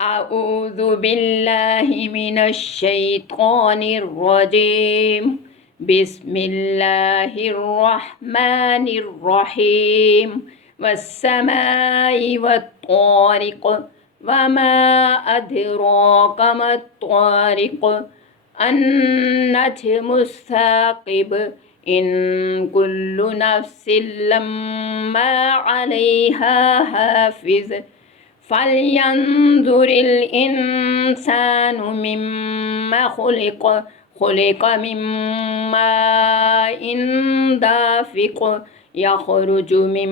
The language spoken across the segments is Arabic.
أعوذ بالله من الشيطان الرجيم. بسم الله الرحمن الرحيم. والسماء والطارق وما أدراك ما الطارق النجم الثاقب إن كل نفس لما عليها حافظ فلينظر الإنسان مما خلق من ماء دافق يخرج من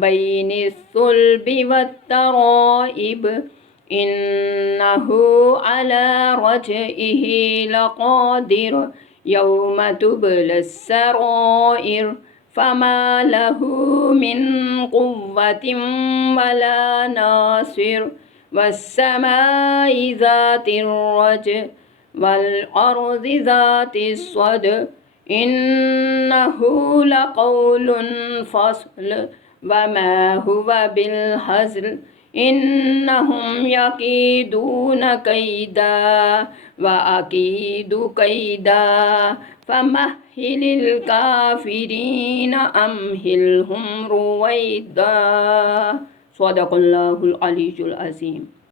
بين الصلب والترائب إنه على رجعه لقادر يوم تبلى السرائر فما له من قوة ولا ناصر والسماء ذات الرجع والأرض ذات الصدع إنه لقول فصل وما هو بالهزل إنهم يكيدون كيدا وأكيد كيدا فمهل الكافرين أمهلهم رويدا. صدق الله العلي العظيم.